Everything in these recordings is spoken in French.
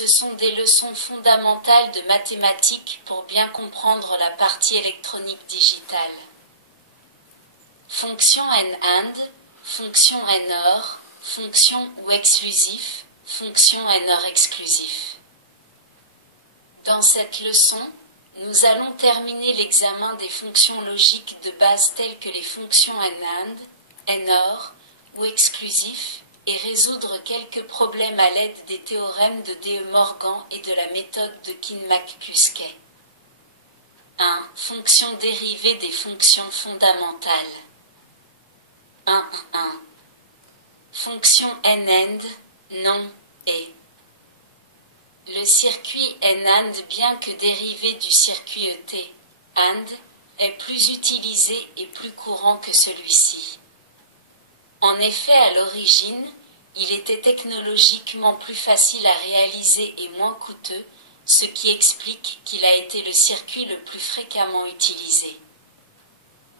Ce sont des leçons fondamentales de mathématiques pour bien comprendre la partie électronique digitale. Fonction n-AND, fonction n-OR, fonction ou exclusif, fonction n-OR exclusif. Dans cette leçon, nous allons terminer l'examen des fonctions logiques de base telles que les fonctions n-AND, n-OR ou exclusif et résoudre quelques problèmes à l'aide des théorèmes de De Morgan et de la méthode de Kin-McCluskey. 1. Fonction dérivée des fonctions fondamentales. 1. Fonction n-AND, non et. Le circuit n-AND, bien que dérivé du circuit ET, AND, est plus utilisé et plus courant que celui-ci. En effet, à l'origine, il était technologiquement plus facile à réaliser et moins coûteux, ce qui explique qu'il a été le circuit le plus fréquemment utilisé.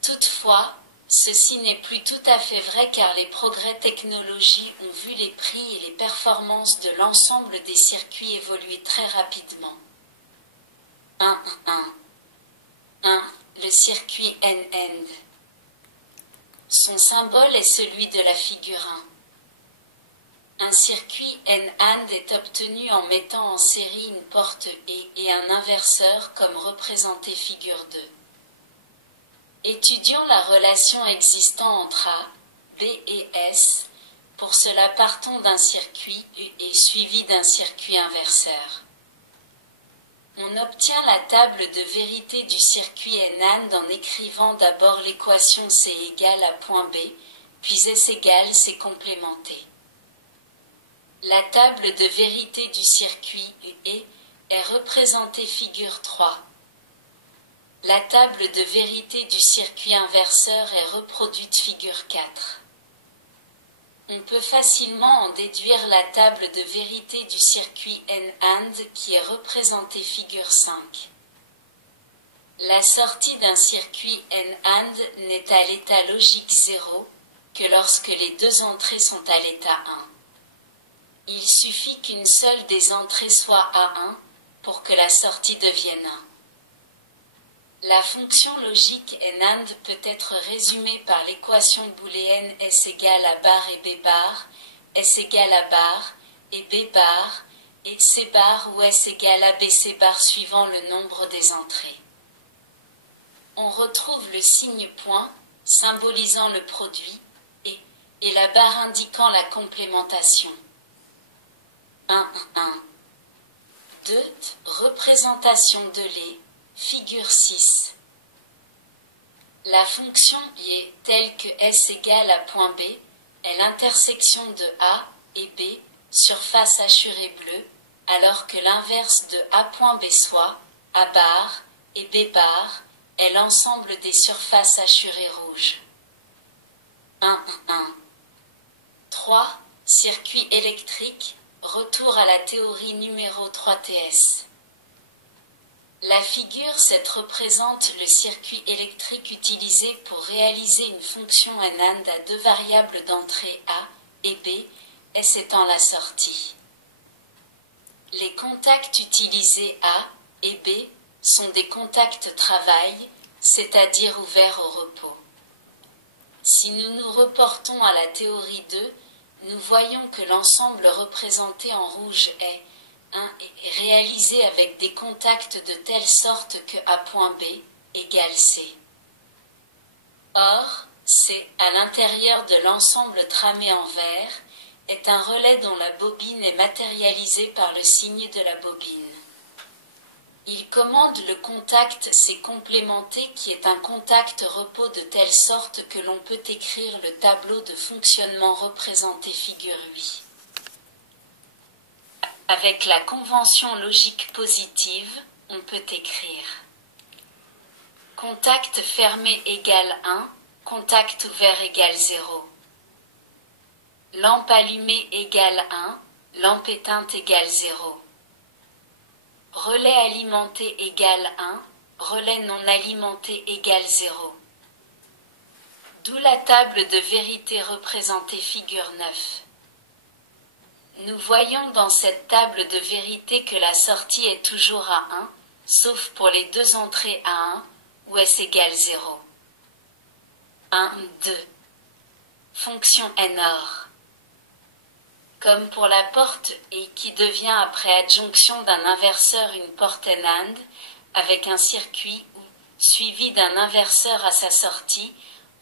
Toutefois, ceci n'est plus tout à fait vrai car les progrès technologiques ont vu les prix et les performances de l'ensemble des circuits évoluer très rapidement. 1. Le circuit n-AND. Son symbole est celui de la figure 1. Un circuit n-AND est obtenu en mettant en série une porte E et un inverseur comme représenté figure 2. Étudions la relation existant entre A, B et S. Pour cela, partons d'un circuit U et suivi d'un circuit inverseur. On obtient la table de vérité du circuit n-AND en écrivant d'abord l'équation C égale à point B, puis S égale C complémenté. La table de vérité du circuit UE est représentée figure 3. La table de vérité du circuit inverseur est reproduite figure 4. On peut facilement en déduire la table de vérité du circuit n-AND qui est représentée figure 5. La sortie d'un circuit n-AND n'est à l'état logique 0 que lorsque les deux entrées sont à l'état 1. Il suffit qu'une seule des entrées soit à 1 pour que la sortie devienne 1. La fonction logique n-AND peut être résumée par l'équation booléenne S égale à bar et B bar, S égale à bar et B bar, et C bar ou S égale à BC bar suivant le nombre des entrées. On retrouve le signe point, symbolisant le produit, et la barre indiquant la complémentation. 1. 2. Représentation de les. Figure 6. La fonction I est telle que S égale à point B est l'intersection de A et B, surface hachurée bleue, alors que l'inverse de A point B soit A bar et B bar est l'ensemble des surfaces hachurées rouges. 1. 3. Circuit électrique, retour à la théorie numéro 3TS. La figure 7 représente le circuit électrique utilisé pour réaliser une fonction n-AND à deux variables d'entrée A et B, S étant la sortie. Les contacts utilisés A et B sont des contacts travail, c'est-à-dire ouverts au repos. Si nous nous reportons à la théorie 2, nous voyons que l'ensemble représenté en rouge est est réalisé avec des contacts de telle sorte que A.B égale C. Or, C, à l'intérieur de l'ensemble tramé en vert, est un relais dont la bobine est matérialisée par le signe de la bobine. Il commande le contact C complémenté qui est un contact repos de telle sorte que l'on peut écrire le tableau de fonctionnement représenté figure 8. Avec la convention logique positive, on peut écrire contact fermé égale 1, contact ouvert égale 0. Lampe allumée égale 1, lampe éteinte égale 0. Relais alimenté égale 1, relais non alimenté égale 0. D'où la table de vérité représentée figure 9. Nous voyons dans cette table de vérité que la sortie est toujours à 1, sauf pour les deux entrées à 1, où S égale 0. 1, 2. Fonction NOR. Comme pour la porte et qui devient après adjonction d'un inverseur une porte NAND, avec un circuit ou suivi d'un inverseur à sa sortie,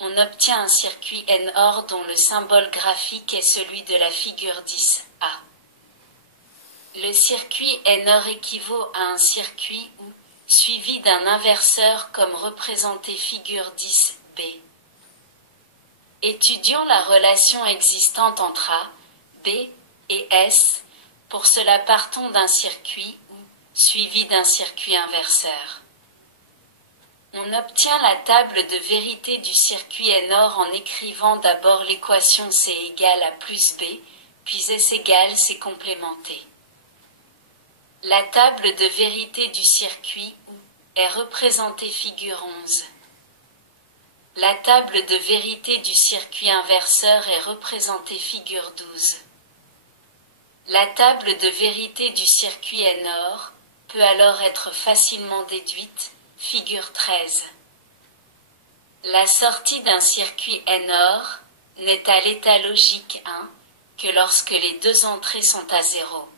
on obtient un circuit NOR dont le symbole graphique est celui de la figure 10A. Le circuit NOR équivaut à un circuit ou suivi d'un inverseur comme représenté figure 10B. Étudions la relation existante entre A, B et S. Pour cela partons d'un circuit ou suivi d'un circuit inverseur. On obtient la table de vérité du circuit NOR en écrivant d'abord l'équation C égale A plus B, puis S égale C complémenté. La table de vérité du circuit ou est représentée figure 11. La table de vérité du circuit inverseur est représentée figure 12. La table de vérité du circuit NOR peut alors être facilement déduite, figure 13. La sortie d'un circuit NOR n'est à l'état logique 1 que lorsque les deux entrées sont à 0.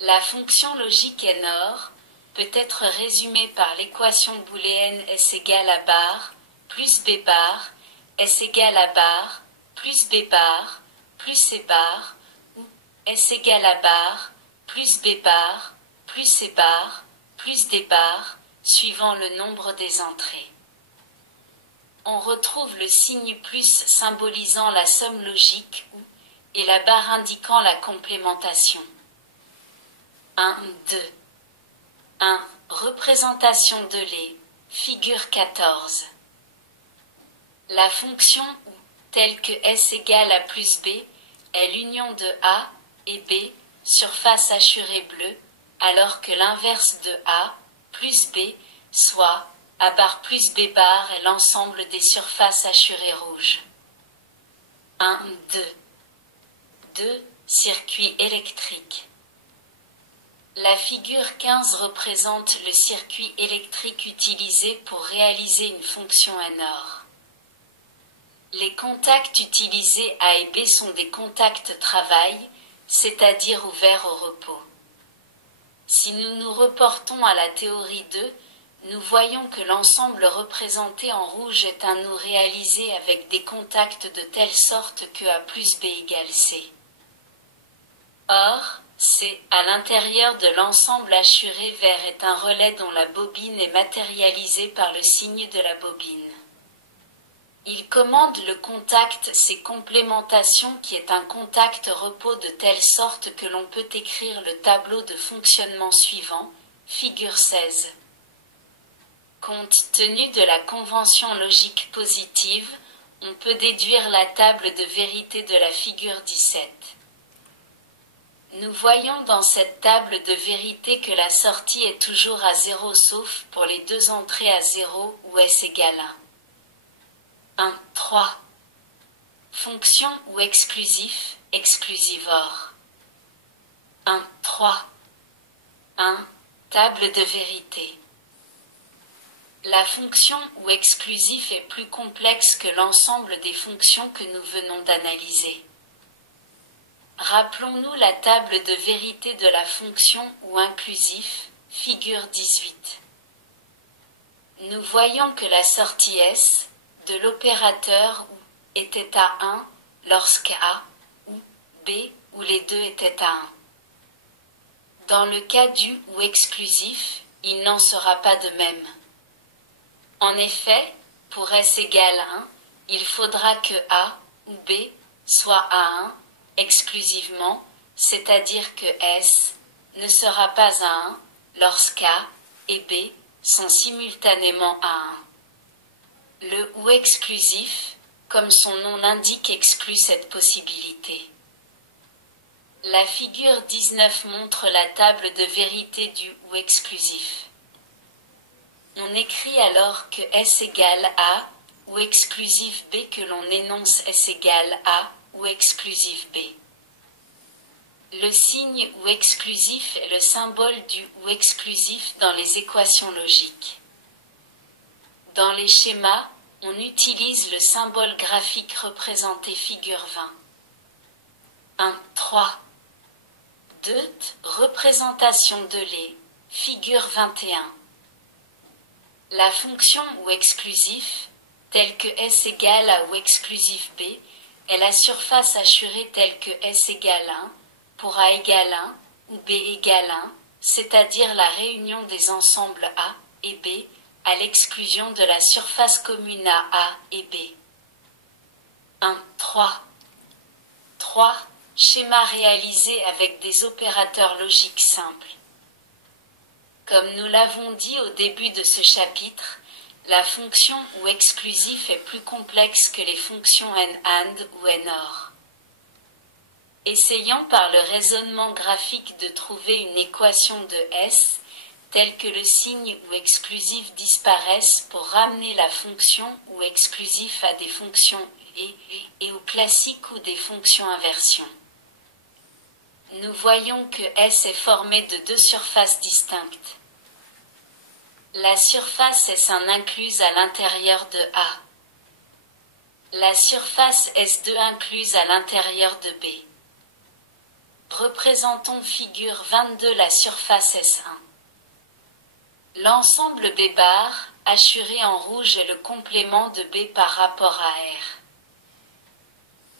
La fonction logique NOR peut être résumée par l'équation booléenne S égale à bar plus B bar, S égale à bar plus B bar plus C bar, ou S égale à bar plus B bar plus C bar plus D bar, suivant le nombre des entrées. On retrouve le signe plus symbolisant la somme logique ou et la barre indiquant la complémentation. 1, 2. 1. Représentation de les, figure 14. La fonction ou, telle que S égale à plus B, est l'union de A et B, surface hachurée bleue, alors que l'inverse de A, plus B, soit A bar plus B bar est l'ensemble des surfaces hachurées rouges. 1, 2. 2. Circuit électrique. La figure 15 représente le circuit électrique utilisé pour réaliser une fonction NOR. Les contacts utilisés A et B sont des contacts travail, c'est-à-dire ouverts au repos. Si nous nous reportons à la théorie 2, nous voyons que l'ensemble représenté en rouge est un nœud réalisé avec des contacts de telle sorte que A plus B égale C. Or, C, à l'intérieur de l'ensemble hachuré vert est un relais dont la bobine est matérialisée par le signe de la bobine. Il commande le contact C complémentation qui est un contact repos de telle sorte que l'on peut écrire le tableau de fonctionnement suivant, figure 16. Compte tenu de la convention logique positive, on peut déduire la table de vérité de la figure 17. Nous voyons dans cette table de vérité que la sortie est toujours à 0 sauf pour les deux entrées à 0 où S égale 1. 1, 3. Fonction ou exclusif, exclusivore. 1, 3. 1. Table de vérité. La fonction ou exclusif est plus complexe que l'ensemble des fonctions que nous venons d'analyser. Rappelons-nous la table de vérité de la fonction ou inclusif, figure 18. Nous voyons que la sortie S de l'opérateur ou était à 1 lorsque A ou B ou les deux étaient à 1. Dans le cas du ou exclusif, il n'en sera pas de même. En effet, pour S égale 1, il faudra que A ou B soit à 1 exclusivement, c'est-à-dire que S ne sera pas à 1 lorsqu'A et B sont simultanément à 1. Le ou exclusif, comme son nom l'indique, exclut cette possibilité. La figure 19 montre la table de vérité du ou exclusif. On écrit alors que S égale A ou exclusif B que l'on énonce S égale A ou exclusif B. Le signe ou exclusif est le symbole du ou exclusif dans les équations logiques. Dans les schémas, on utilise le symbole graphique représenté figure 20. 1, 3. 2. Représentation de les, figure 21. La fonction ou exclusif, telle que S égale à ou exclusif B, est la surface assurée telle que S égale 1, pour A égale 1, ou B égale 1, c'est-à-dire la réunion des ensembles A et B, à l'exclusion de la surface commune à A et B. 1, 3. 3. Schéma réalisé avec des opérateurs logiques simples. Comme nous l'avons dit au début de ce chapitre, la fonction ou exclusif est plus complexe que les fonctions n AND ou n OR. Essayons par le raisonnement graphique de trouver une équation de S, telle que le signe ou exclusif disparaisse pour ramener la fonction ou exclusif à des fonctions et au classique ou des fonctions inversion. Nous voyons que S est formé de deux surfaces distinctes. La surface S1 incluse à l'intérieur de A. La surface S2 incluse à l'intérieur de B. Représentons figure 22 la surface S1. L'ensemble B bar, assuré en rouge, est le complément de B par rapport à R.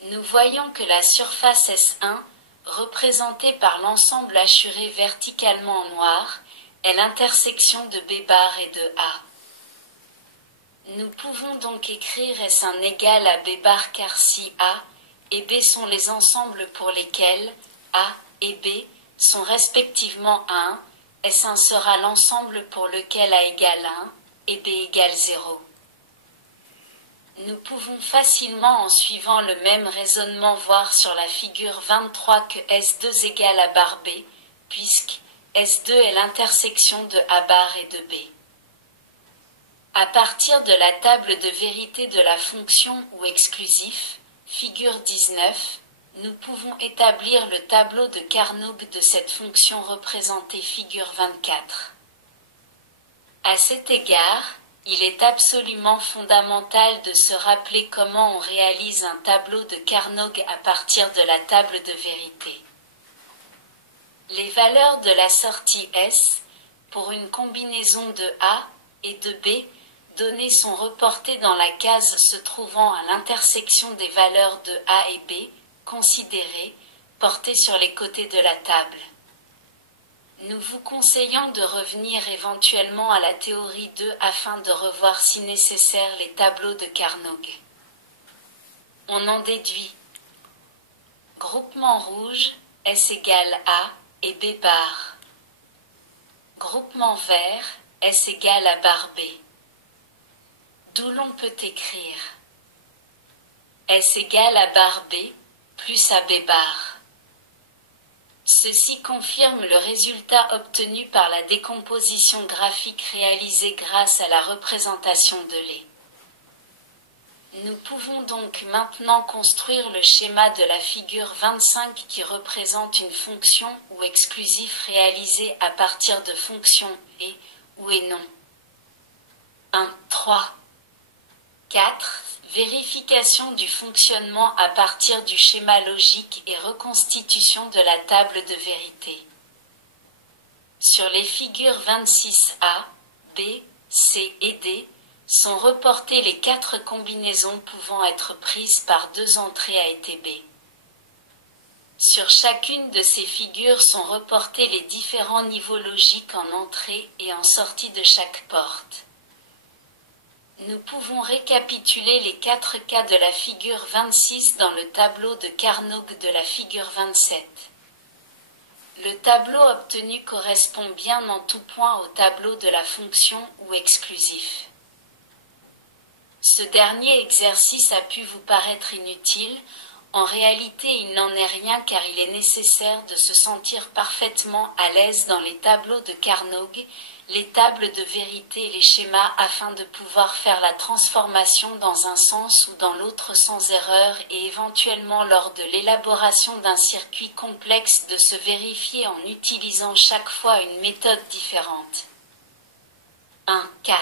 Nous voyons que la surface S1, représentée par l'ensemble assuré verticalement en noir, est l'intersection de B bar et de A. Nous pouvons donc écrire S1 égale à B bar car si A et B sont les ensembles pour lesquels A et B sont respectivement 1, S1 sera l'ensemble pour lequel A égale 1 et B égale 0. Nous pouvons facilement, en suivant le même raisonnement, voir sur la figure 23 que S2 égale à bar B, puisque S2 est l'intersection de A bar et de B. À partir de la table de vérité de la fonction ou exclusif, figure 19, nous pouvons établir le tableau de Carnot de cette fonction représentée figure 24. À cet égard, il est absolument fondamental de se rappeler comment on réalise un tableau de Carnot à partir de la table de vérité. Les valeurs de la sortie S, pour une combinaison de A et de B, données sont reportées dans la case se trouvant à l'intersection des valeurs de A et B, considérées, portées sur les côtés de la table. Nous vous conseillons de revenir éventuellement à la théorie 2 afin de revoir si nécessaire les tableaux de Carnot. On en déduit. Groupement rouge, S égale A et B bar. Groupement vert, S égale à bar B. D'où l'on peut écrire S égale à bar B plus AB bar. Ceci confirme le résultat obtenu par la décomposition graphique réalisée grâce à la représentation de les. Nous pouvons donc maintenant construire le schéma de la figure 25 qui représente une fonction ou exclusif réalisée à partir de fonctions et ou et non. 1, 3. 4. Vérification du fonctionnement à partir du schéma logique et reconstitution de la table de vérité. Sur les figures 26A, B, C et D, sont reportées les 4 combinaisons pouvant être prises par 2 entrées A et TB. Sur chacune de ces figures sont reportés les différents niveaux logiques en entrée et en sortie de chaque porte. Nous pouvons récapituler les 4 cas de la figure 26 dans le tableau de Carnot de la figure 27. Le tableau obtenu correspond bien en tout point au tableau de la fonction ou exclusif. Ce dernier exercice a pu vous paraître inutile. En réalité, il n'en est rien car il est nécessaire de se sentir parfaitement à l'aise dans les tableaux de Carnot les tables de vérité et les schémas afin de pouvoir faire la transformation dans un sens ou dans l'autre sans erreur et éventuellement lors de l'élaboration d'un circuit complexe de se vérifier en utilisant chaque fois une méthode différente. 1.4.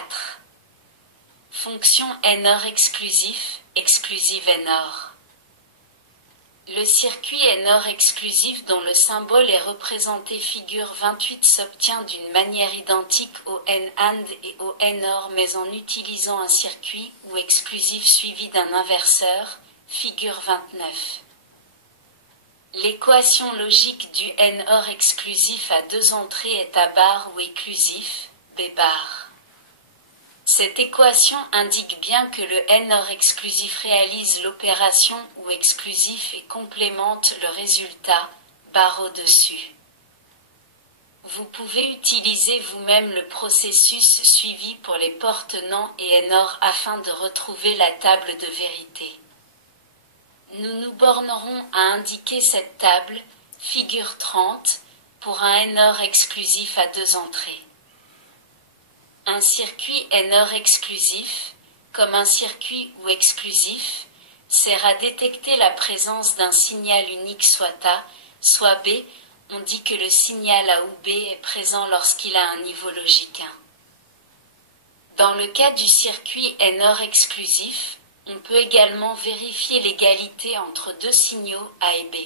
Fonction NOR exclusif, exclusive NOR. Le circuit NOR exclusif dont le symbole est représenté figure 28 s'obtient d'une manière identique au NAND et au NOR mais en utilisant un circuit ou exclusif suivi d'un inverseur, figure 29. L'équation logique du NOR exclusif à deux entrées est à barre ou éclusif, B bar. Cette équation indique bien que le NOR exclusif réalise l'opération ou exclusif et complémente le résultat, barre au-dessus. Vous pouvez utiliser vous-même le processus suivi pour les portes NAND et NOR afin de retrouver la table de vérité. Nous nous bornerons à indiquer cette table, figure 30, pour un NOR exclusif à deux entrées. Un circuit NOR exclusif, comme un circuit ou exclusif, sert à détecter la présence d'un signal unique soit A, soit B. On dit que le signal A ou B est présent lorsqu'il a un niveau logique 1. Dans le cas du circuit NOR exclusif, on peut également vérifier l'égalité entre deux signaux A et B.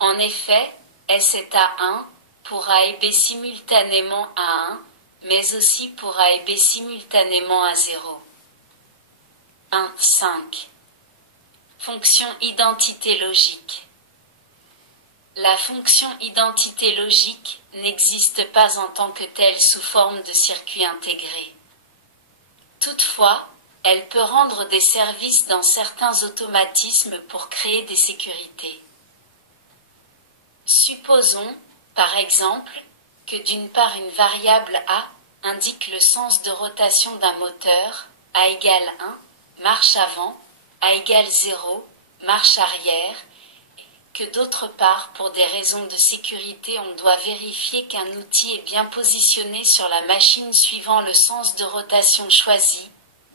En effet, S est à 1 pour A et B simultanément à 1, mais aussi pour A et B simultanément à 0. 1.5. Fonction identité logique. La fonction identité logique n'existe pas en tant que telle sous forme de circuit intégré. Toutefois, elle peut rendre des services dans certains automatismes pour créer des sécurités. Supposons, par exemple, que d'une part une variable A indique le sens de rotation d'un moteur, A égale 1, marche avant, A égale 0, marche arrière, que d'autre part, pour des raisons de sécurité, on doit vérifier qu'un outil est bien positionné sur la machine suivant le sens de rotation choisi,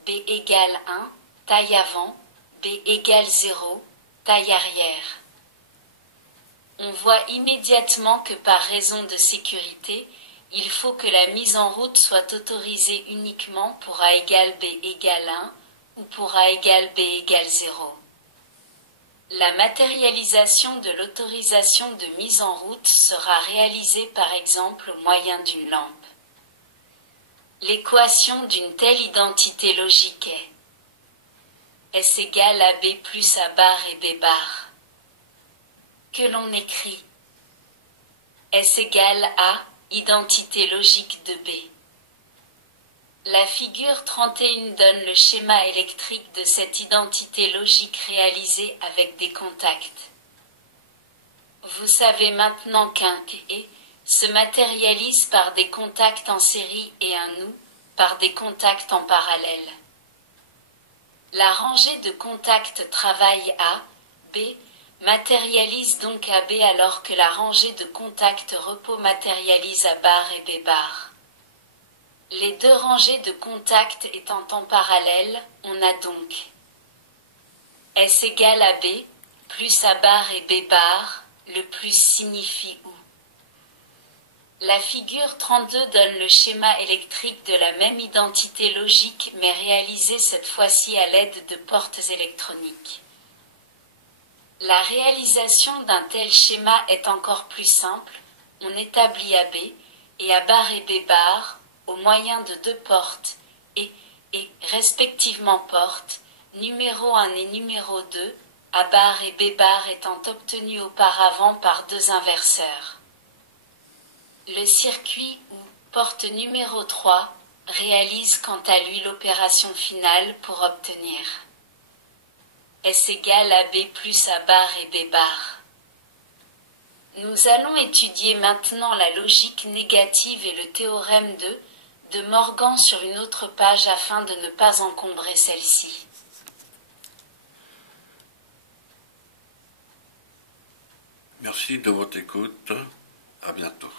B égale 1, taille avant, B égale 0, taille arrière. On voit immédiatement que par raison de sécurité, il faut que la mise en route soit autorisée uniquement pour A égale B égale 1 ou pour A égale B égale 0. La matérialisation de l'autorisation de mise en route sera réalisée par exemple au moyen d'une lampe. L'équation d'une telle identité logique est S égale à B plus A bar et B bar. Que l'on écrit S égale à identité logique de B. La figure 31 donne le schéma électrique de cette identité logique réalisée avec des contacts. Vous savez maintenant qu'un et se matérialise par des contacts en série et un ou par des contacts en parallèle. La rangée de contacts travaille à B matérialise donc à B alors que la rangée de contacts repos matérialise à bar et B bar. Les deux rangées de contacts étant en parallèle, on a donc S égale à B, plus A bar et B bar, le plus signifie ou. La figure 32 donne le schéma électrique de la même identité logique mais réalisé cette fois-ci à l'aide de portes électroniques. La réalisation d'un tel schéma est encore plus simple, on établit AB et A bar et B bar au moyen de deux portes et respectivement portes, numéro 1 et numéro 2, A bar et B bar étant obtenus auparavant par deux inverseurs. Le circuit ou porte numéro 3 réalise quant à lui l'opération finale pour obtenir S égale à B plus A bar et B bar. Nous allons étudier maintenant la logique négative et le théorème de Morgan sur une autre page afin de ne pas encombrer celle-ci. Merci de votre écoute. À bientôt.